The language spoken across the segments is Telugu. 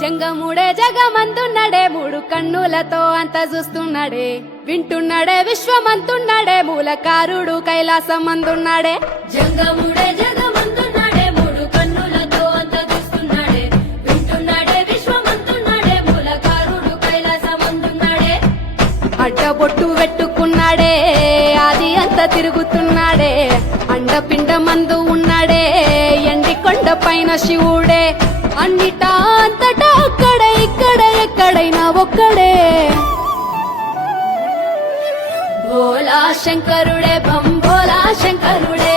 జంగముడే జగమందున్నాడే మూడు కన్నులతో అంత చూస్తున్నాడే వింటున్నాడే విశ్వమంతున్నాడే మూలకారుడు కైలాసమందున్నాడే జంగముడే జగమందున్నాడే మూడు కన్నులతో అంత చూస్తున్నాడే వింటున్నాడే విశ్వమంతున్నాడే మూలకారుడు కైలాసమందున్నాడే అడ్డబొట్టు పెట్టుకున్నాడే ఆది అంత తిరుగుతున్నాడే అండపిండ మందు ఉన్నాడే ఎండి కొండ పైన శివుడే అన్నిటా అంతటా అక్కడే ఇక్కడ ఎక్కడైనా ఒక్కడే భోలా శంకరుడే భంభోలా శంకరుడే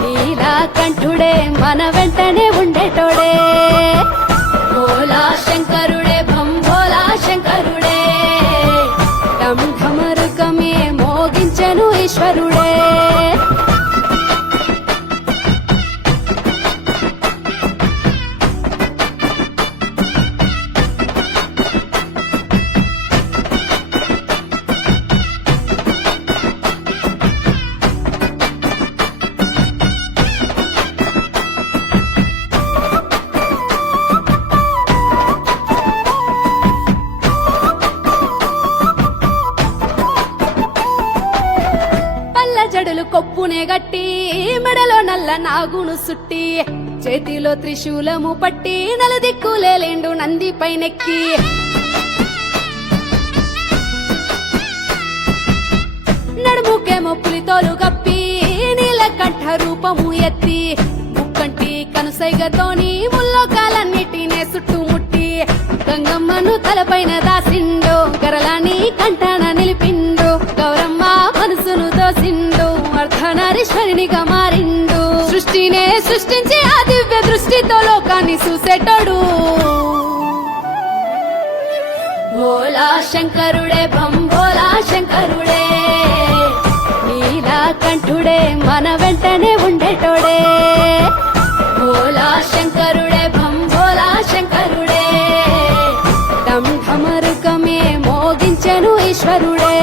నీలకంఠుడే మన వెంటనే ఉండేటోడే భోలా శంకరుడే భంభోలా శంకరుడే ఢం ఢమరుకమే మోగించెను ఈశ్వరుడే జడులు కొప్పునే గట్టి మెడలో నల్ల నాగును సుట్టి చేతిలో త్రిశూలము పట్టి నలుదిక్కులేండు నంది పైనెక్కి నడుముకేమో పులితోలు గప్పి నీలకంఠ రూపము ఎత్తి ముక్కంటి కనుసైగతోని ముల్లోకాలన్నిటినే చుట్టుముట్టి గంగమ్మను తలపైన దాసిండు గరలాని కంఠాన నిలిపిండు గౌరమ్మ మనసును దోసిండు అర్ధనారీశ్వరునిగా మారిండు సృష్టినే సృష్టించి ఆ దివ్య దృష్టితో లోకాన్ని చూసేటోడు భోలా శంకరుడే భంభోలా శంకరుడే నీలకంఠుడే మన వెంటనే ఉండేటోడే భోలా శంకరుడే భంభోలా శంకరుడే ఢం ఢమరుకమే మోగించెను ఈశ్వరుడే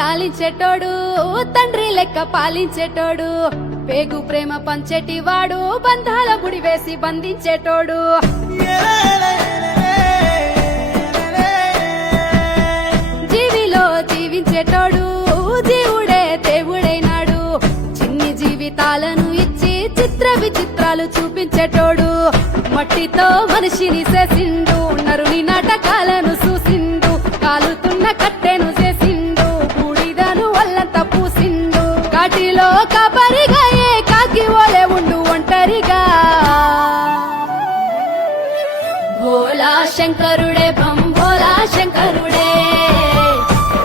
లాలించేటోడు తండ్రి లెక్క పాలించేటోడు పేగు ప్రేమ పంచేటివాడు బంధాల ముడి వేసి బంధించేటోడు జీవిలో జీవించేటోడు జీవుడే దేవుడైనాడు చిన్ని జీవితాలను ఇచ్చి చిత్ర విచిత్రాలు చూపించేటోడు మట్టితో మనిషిని చేసిండు నరుని నాటకాలను చూసిండు కాలుతున్న కట్టెను కాటిలో కాపరిగా ఏ కాకి ఓలే ఉండు ఒంటరిగా భోలా శంకరుడే భంభోలా శంకరుడే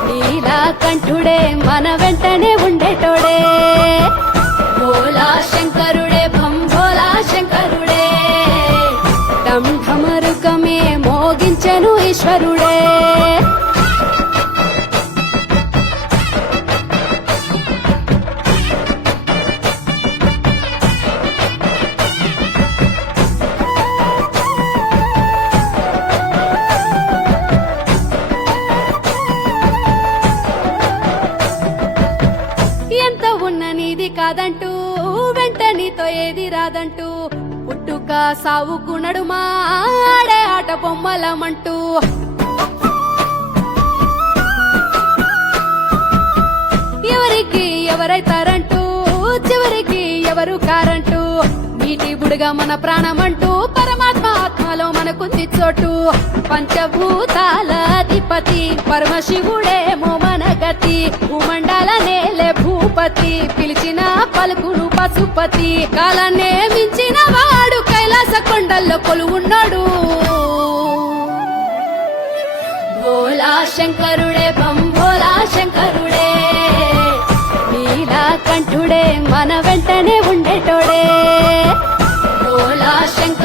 నీలకంఠుడే మన వెంటనే ఉండేటోడే భోలా శంకరుడే భంభోలా శంకరుడే ఢం ఢమరుకమే మోగించెను ఈశ్వరుడే నీది కాదంటూ వెంట నీతో ఏది రాదంటూ పుట్టుక సావుకు నడుమా ఆడే ఆట బొమ్మలమంటూ ఎవరికి ఎవరైతారంటూ చివరికి ఎవరు కారంటూ నీటి బుడిగా మన ప్రాణమంటూ పరమాత్మ ఆత్మలో మనకుంది చోటు పంచభూతాల అధిపతి పరమశివుడేమో మన గతి భూమండల నేలే భూపతి పిలిచిన పలుకును పశుపతి కాలాన్నే మించిన వాడు కైలాస కొండల్లో కొలువున్నాడు భోలా శంకరుడే భంభోలా శంకరుడే నీలకంఠుడే మన వెంటనే ఉండేటోడే భోలా శంకరుడే